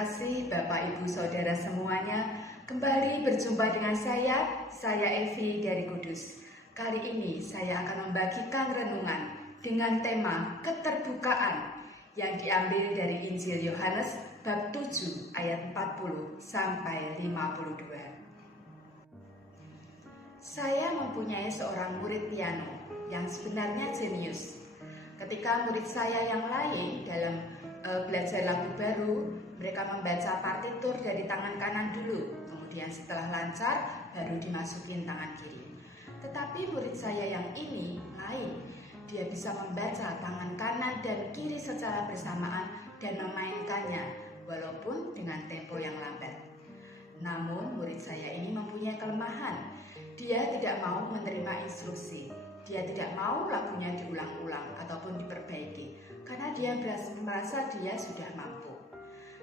kasih Bapak Ibu Saudara semuanya, kembali berjumpa dengan saya Evi dari Kudus. Kali ini saya akan membagikan renungan dengan tema keterbukaan yang diambil dari Injil Yohanes bab 7 ayat 40 sampai 52. Saya mempunyai seorang murid piano yang sebenarnya jenius. Ketika murid saya yang lain dalam belajar lagu baru, mereka membaca partitur dari tangan kanan dulu, kemudian setelah lancar baru dimasukin tangan kiri. Tetapi murid saya yang ini lain, dia bisa membaca tangan kanan dan kiri secara bersamaan dan memainkannya walaupun dengan tempo yang lambat. Namun murid saya ini mempunyai kelemahan. Dia tidak mau menerima instruksi. Dia tidak mau lagunya diulang-ulang ataupun diperbaiki karena dia merasa dia sudah mampu.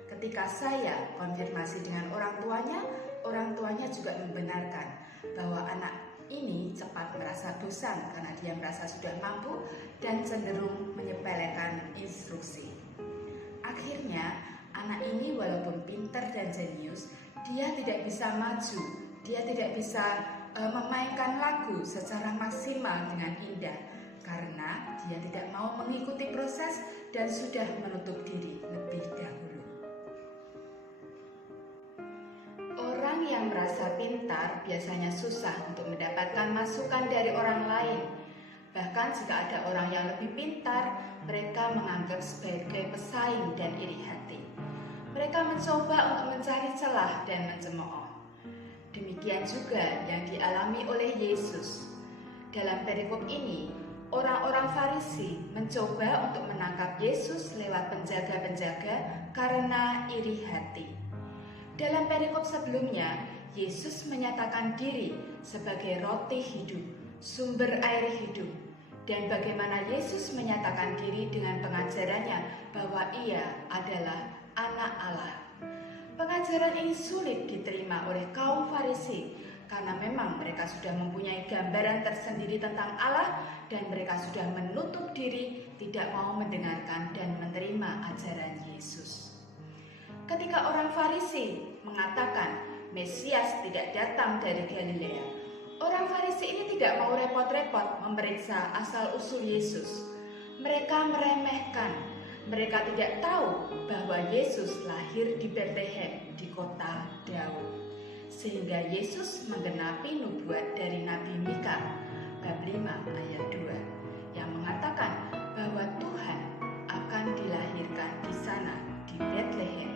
Ketika saya konfirmasi dengan orang tuanya juga membenarkan bahwa anak ini cepat merasa bosan karena dia merasa sudah mampu dan cenderung menyepelekan instruksi. Akhirnya, anak ini walaupun pintar dan jenius, dia tidak bisa maju, dia tidak bisa memainkan lagu secara maksimal dengan indah karena dia tidak mau mengikuti proses dan sudah menutup diri lebih dahulu. Orang yang merasa pintar biasanya susah untuk mendapatkan masukan dari orang lain. Bahkan jika ada orang yang lebih pintar, mereka menganggap sebagai pesaing dan iri hati. Mereka mencoba untuk mencari celah dan mencemooh. Demikian juga yang dialami oleh Yesus. Dalam perikop ini, orang-orang Farisi mencoba untuk menangkap Yesus lewat penjaga-penjaga karena iri hati. Dalam perikop sebelumnya, Yesus menyatakan diri sebagai roti hidup, sumber air hidup. Dan bagaimana Yesus menyatakan diri dengan pengajarannya bahwa Ia adalah anak Allah. Pengajaran ini sulit diterima oleh kaum Farisi karena memang mereka sudah mempunyai gambaran tersendiri tentang Allah dan mereka sudah menutup diri, tidak mau mendengarkan dan menerima ajaran Yesus. Ketika orang Farisi mengatakan Mesias tidak datang dari Galilea, orang Farisi ini tidak mau repot-repot memeriksa asal-usul Yesus. Mereka meremehkan. Mereka tidak tahu bahwa Yesus lahir di Betlehem di kota Daud. Sehingga Yesus menggenapi nubuat dari Nabi Mika bab 5 ayat 2 yang mengatakan bahwa Tuhan akan dilahirkan di sana di Betlehem.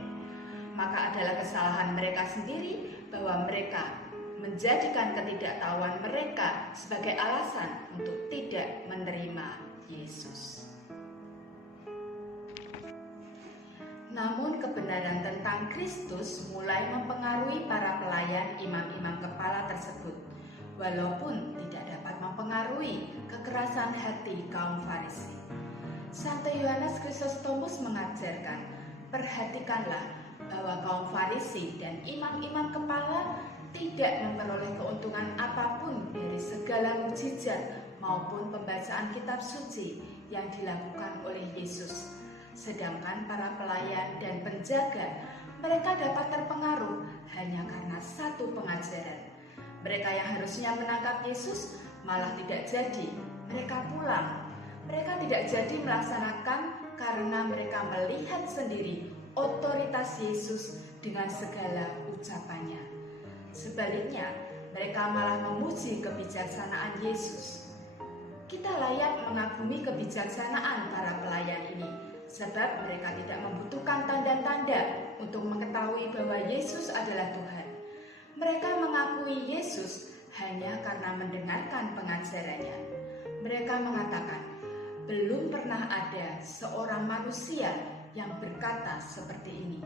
Maka adalah kesalahan mereka sendiri bahwa mereka menjadikan ketidaktahuan mereka sebagai alasan untuk tidak menerima Yesus. Namun kebenaran tentang Kristus mulai mempengaruhi para pelayan imam-imam kepala tersebut, walaupun tidak dapat mempengaruhi kekerasan hati kaum Farisi. Santo Yohanes Chrysostomus mengajarkan, perhatikanlah bahwa kaum Farisi dan imam-imam kepala tidak memperoleh keuntungan apapun dari segala mukjizat maupun pembacaan kitab suci yang dilakukan oleh Yesus. Sedangkan para pelayan dan penjaga, mereka dapat terpengaruh hanya karena satu pengajaran. Mereka yang harusnya menangkap Yesus malah tidak jadi. Mereka pulang. Mereka tidak jadi melaksanakan karena mereka melihat sendiri otoritas Yesus dengan segala ucapannya. Sebaliknya, mereka malah memuji kebijaksanaan Yesus. Kita layak mengagumi kebijaksanaan para pelayan ini, sebab mereka tidak membutuhkan tanda-tanda untuk mengetahui bahwa Yesus adalah Tuhan. Mereka mengakui Yesus hanya karena mendengarkan pengajarannya. Mereka mengatakan, belum pernah ada seorang manusia yang berkata seperti ini.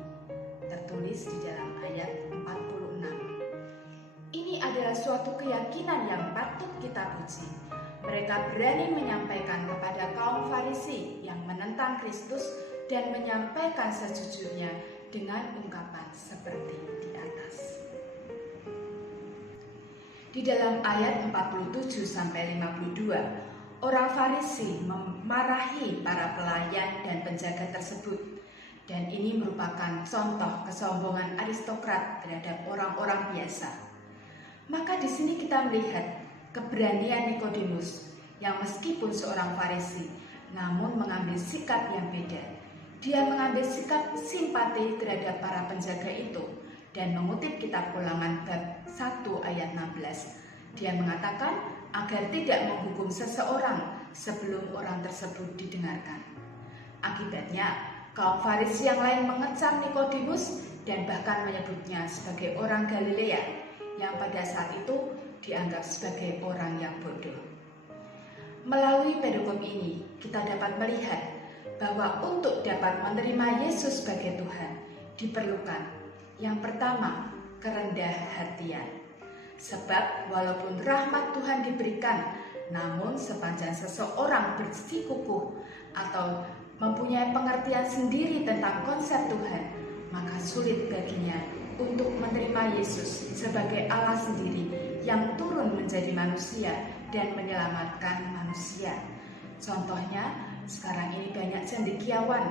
Tertulis di dalam ayat 46. Ini adalah suatu keyakinan yang patut kita puji. Mereka berani menyampaikan kepada kaum Farisi yang menentang Kristus dan menyampaikan sejujurnya dengan ungkapan seperti di atas. Di dalam ayat 47 sampai 52, orang Farisi memarahi para pelayan dan penjaga tersebut. Dan dan ini merupakan contoh kesombongan aristokrat terhadap orang-orang biasa. Maka di sini kita melihat keberanian Nikodemus yang meskipun seorang Farisi, namun mengambil sikap yang beda. Dia mengambil sikap simpati terhadap para penjaga itu dan mengutip kitab Ulangan bab 1 ayat 16. Dia mengatakan agar tidak menghukum seseorang sebelum orang tersebut didengarkan. Akibatnya, kaum Farisi yang lain mengecam Nikodemus dan bahkan menyebutnya sebagai orang Galilea yang pada saat itu dianggap sebagai orang yang bodoh. Melalui perikop ini, kita dapat melihat bahwa untuk dapat menerima Yesus sebagai Tuhan diperlukan yang pertama, kerendah hatian. Sebab walaupun rahmat Tuhan diberikan, namun sepanjang seseorang bersikukuh atau mempunyai pengertian sendiri tentang konsep Tuhan, maka sulit baginya untuk menerima Yesus sebagai Allah sendiri yang turun menjadi manusia dan menyelamatkan manusia. Contohnya, sekarang ini banyak cendekiawan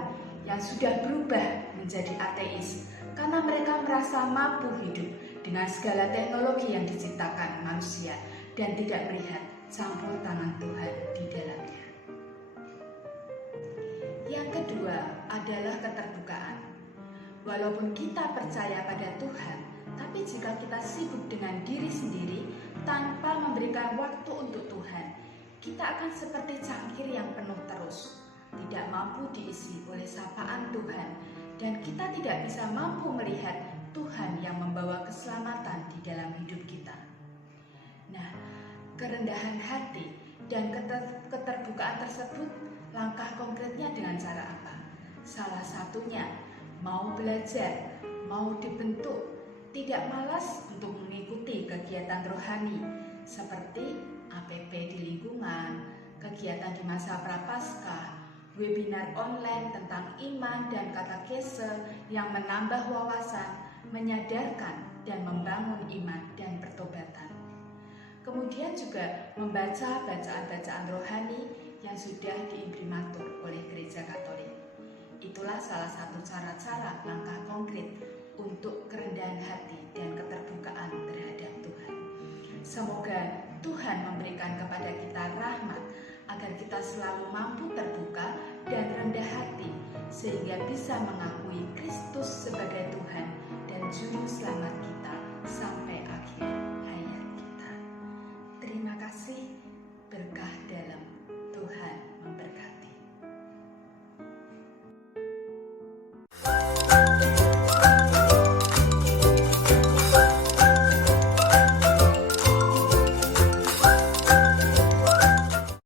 yang sudah berubah menjadi ateis karena mereka merasa mampu hidup dengan segala teknologi yang diciptakan manusia dan tidak melihat campur tangan Tuhan di dalamnya. Yang kedua adalah keterbukaan. Walaupun kita percaya pada Tuhan, tapi jika kita sibuk dengan diri sendiri tanpa memberikan waktu untuk Tuhan, kita akan seperti cangkir yang penuh terus, tidak mampu diisi oleh sapaan Tuhan, dan kita tidak bisa mampu melihat Tuhan yang membawa keselamatan di dalam hidup kita. Nah, kerendahan hati dan keterbukaan tersebut, langkah konkretnya dengan cara apa? Salah satunya, mau belajar, mau dibentuk, tidak malas untuk mengikuti kegiatan rohani seperti APP di lingkungan, kegiatan di masa prapaskah, webinar online tentang iman dan katekese yang menambah wawasan, menyadarkan dan membangun iman dan pertobatan. Kemudian juga membaca bacaan-bacaan rohani yang sudah diimprimatur oleh Gereja Katolik. Itulah salah satu cara-cara langkah konkret untuk kerendahan hati dan keterbukaan terhadap Tuhan. Semoga Tuhan memberikan kepada kita rahmat agar kita selalu mampu terbuka dan rendah hati sehingga bisa mengakui Kristus sebagai Tuhan dan Juru Selamat kita.